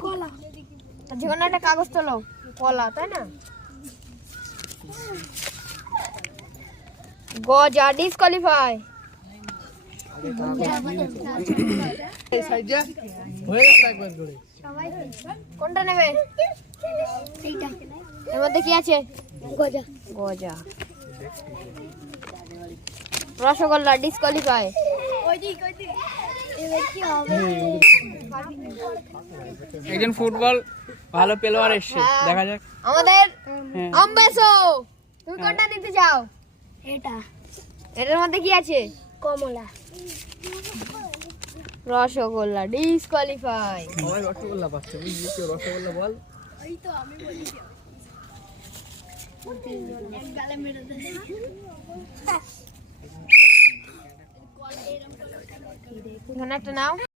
কলা জীবনে একটা কাগজ তোলো কলা তাই না গজা ডিসকোয়ালিফাই কোনটা নেবে এর মধ্যে কি আছে গজা গজা রসগোল্লা ডিসকোয়ালিফাই একজন ফুটবল ভালো প্লেয়ার এসেছে দেখা যাক আমাদের আম্বেসো তুমি কোনটা দিতে চাও এটা এটার মধ্যে কি আছে কমলা রসগোল্লা ডিসকোয়ালিফাই সবাই রসগোল্লা পাচ্ছে বুঝলি কেউ রসগোল্লা বল ওই তো আমি বলি এক গালে মেরে দে এখানে একটা নাও